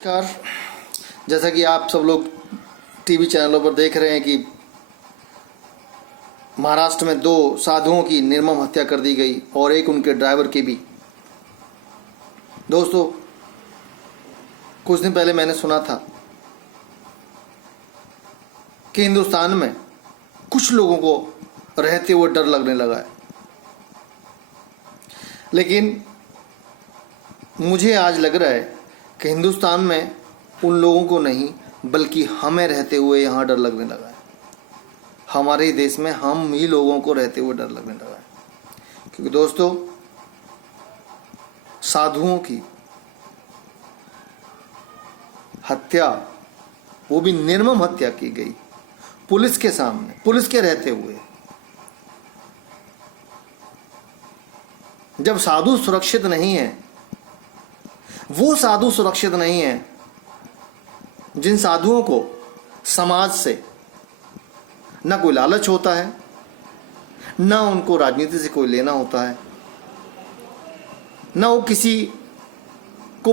नमस्कार। जैसा कि आप सब लोग टीवी चैनलों पर देख रहे हैं कि महाराष्ट्र में 2 साधुओं की निर्मम हत्या कर दी गई और एक उनके ड्राइवर की भी। दोस्तों, कुछ दिन पहले मैंने सुना था कि हिंदुस्तान में कुछ लोगों को रहते हुए डर लगने लगा है, लेकिन मुझे आज लग रहा है कि हिंदुस्तान में उन लोगों को नहीं बल्कि हमें रहते हुए यहाँ डर लगने लगा है। हमारे ही देश में हम ही लोगों को रहते हुए डर लगने लगा है, क्योंकि दोस्तों, साधुओं की हत्या, वो भी निर्मम हत्या की गई पुलिस के सामने, पुलिस के रहते हुए। जब साधु सुरक्षित नहीं है, वो साधु सुरक्षित नहीं है जिन साधुओं को समाज से ना कोई लालच होता है, ना उनको राजनीति से कोई लेना होता है, ना वो किसी को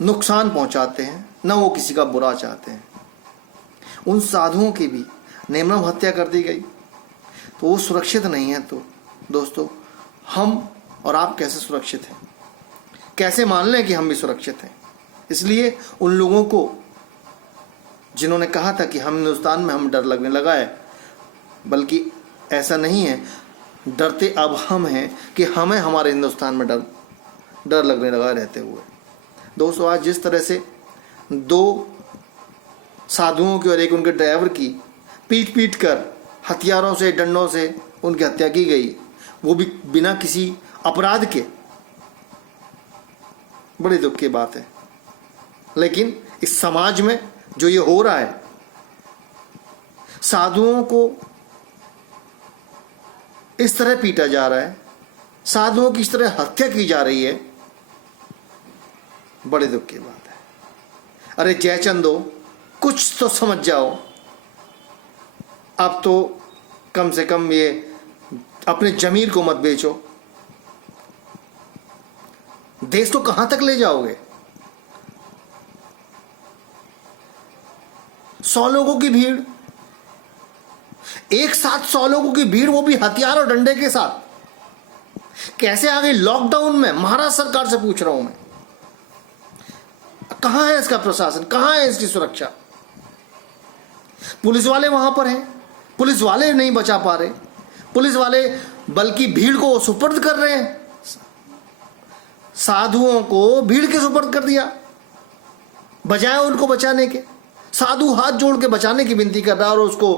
नुकसान पहुंचाते हैं, ना वो किसी का बुरा चाहते हैं। उन साधुओं की भी निर्मम हत्या कर दी गई, तो वो सुरक्षित नहीं है। तो दोस्तों, हम और आप कैसे सुरक्षित हैं? कैसे मान लें कि हम भी सुरक्षित हैं? इसलिए उन लोगों को जिन्होंने कहा था कि हम हिंदुस्तान में हम डर लगने लगा है, बल्कि ऐसा नहीं है, डरते अब हम हैं कि हमें हमारे हिंदुस्तान में डर लगने लगा रहते हुए। दोस्तों, आज जिस तरह से 2 साधुओं की और एक उनके ड्राइवर की पीट पीट कर हथियारों से, डंडों से उनकी हत्या की गई, वो भी बिना किसी अपराध के, बड़ी दुख की बात है। लेकिन इस समाज में जो ये हो रहा है, साधुओं को इस तरह पीटा जा रहा है, साधुओं की इस तरह हत्या की जा रही है, बड़े दुख की बात है। अरे जयचंदो, कुछ तो समझ जाओ। अब तो कम से कम ये अपने जमीर को मत बेचो। देश को कहां तक ले जाओगे? 100 लोगों की भीड़, एक साथ 100 लोगों की भीड़, वो भी हथियार और डंडे के साथ, कैसे आ गई लॉकडाउन में? महाराष्ट्र सरकार से पूछ रहा हूं मैं, कहां है इसका प्रशासन? कहां है इसकी सुरक्षा? पुलिस वाले वहां पर हैं, पुलिस वाले नहीं बचा पा रहे, पुलिस वाले बल्कि भीड़ को सुपुर्द कर रहे हैं। साधुओं को भीड़ के सुपुर्द कर दिया, बजाय उनको बचाने के। साधु हाथ जोड़ के बचाने की विनती कर रहा है और उसको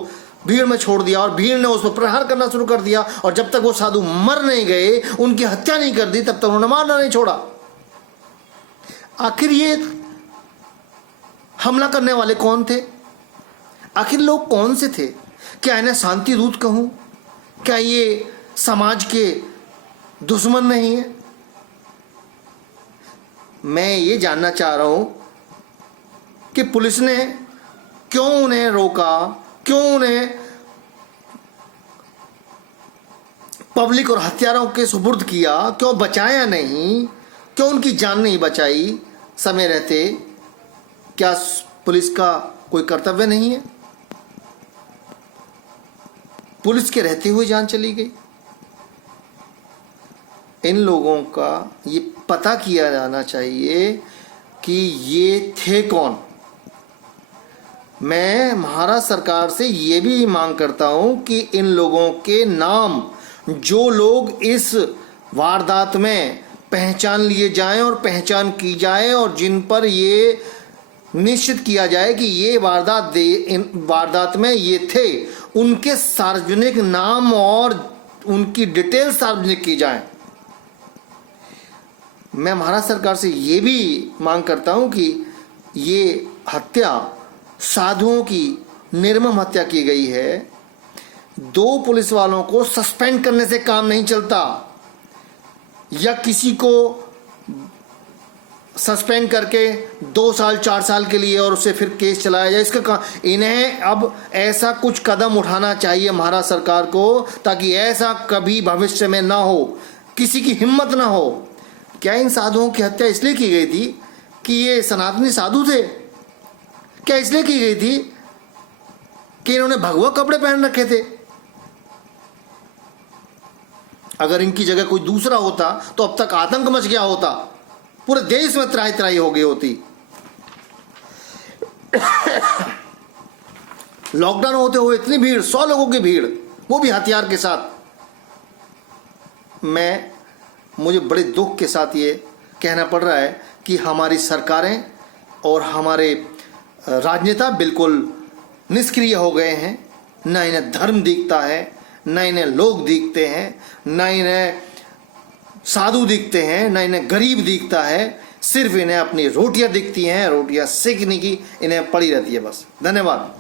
भीड़ में छोड़ दिया, और भीड़ ने उस पर प्रहार करना शुरू कर दिया। और जब तक वो साधु मर नहीं गए, उनकी हत्या नहीं कर दी, तब तक उन्होंने मारना नहीं छोड़ा। आखिर ये हमला करने वाले कौन थे? आखिर लोग कौन से थे? क्या इन्हें शांति दूत कहूं? क्या ये समाज के दुश्मन नहीं है? मैं ये जानना चाह रहा हूं कि पुलिस ने क्यों उन्हें रोका, क्यों उन्हें पब्लिक और हथियारों के सुपुर्द किया, क्यों बचाया नहीं, क्यों उनकी जान नहीं बचाई समय रहते? क्या पुलिस का कोई कर्तव्य नहीं है? पुलिस के रहते हुए जान चली गई। इन लोगों का ये पता किया जाना चाहिए कि ये थे कौन। मैं महाराष्ट्र सरकार से ये भी मांग करता हूं कि इन लोगों के नाम, जो लोग इस वारदात में पहचान लिए जाएं और पहचान की जाए, और जिन पर ये निश्चित किया जाए कि ये वारदात में ये थे, उनके सार्वजनिक नाम और उनकी डिटेल सार्वजनिक की जाए। मैं महाराष्ट्र सरकार से ये भी मांग करता हूं कि ये हत्या, साधुओं की निर्मम हत्या की गई है। 2 पुलिस वालों को सस्पेंड करने से काम नहीं चलता, या किसी को सस्पेंड करके 2 साल 4 साल के लिए और उससे फिर केस चलाया जाए। इसका इन्हें अब ऐसा कुछ कदम उठाना चाहिए महाराष्ट्र सरकार को, ताकि ऐसा कभी भविष्य में ना हो, किसी की हिम्मत ना हो। क्या इन साधुओं की हत्या इसलिए की गई थी कि ये सनातनी साधु थे? क्या इसलिए की गई थी कि इन्होंने भगवा कपड़े पहन रखे थे? अगर इनकी जगह कोई दूसरा होता तो अब तक आतंक मच गया होता, पूरे देश में त्राही त्राही हो गई होती। लॉकडाउन होते हुए इतनी भीड़, 100 लोगों की भीड़, वो भी हथियार के साथ। मुझे बड़े दुख के साथ ये कहना पड़ रहा है कि हमारी सरकारें और हमारे राजनेता बिल्कुल निष्क्रिय हो गए हैं। न इन्हें धर्म दिखता है, न इन्हें लोग दिखते हैं, न इन्हें साधु दिखते हैं, न इन्हें गरीब दिखता है। सिर्फ इन्हें अपनी रोटियां दिखती हैं, रोटियां सेकने की इन्हें पड़ी रहती है बस। धन्यवाद।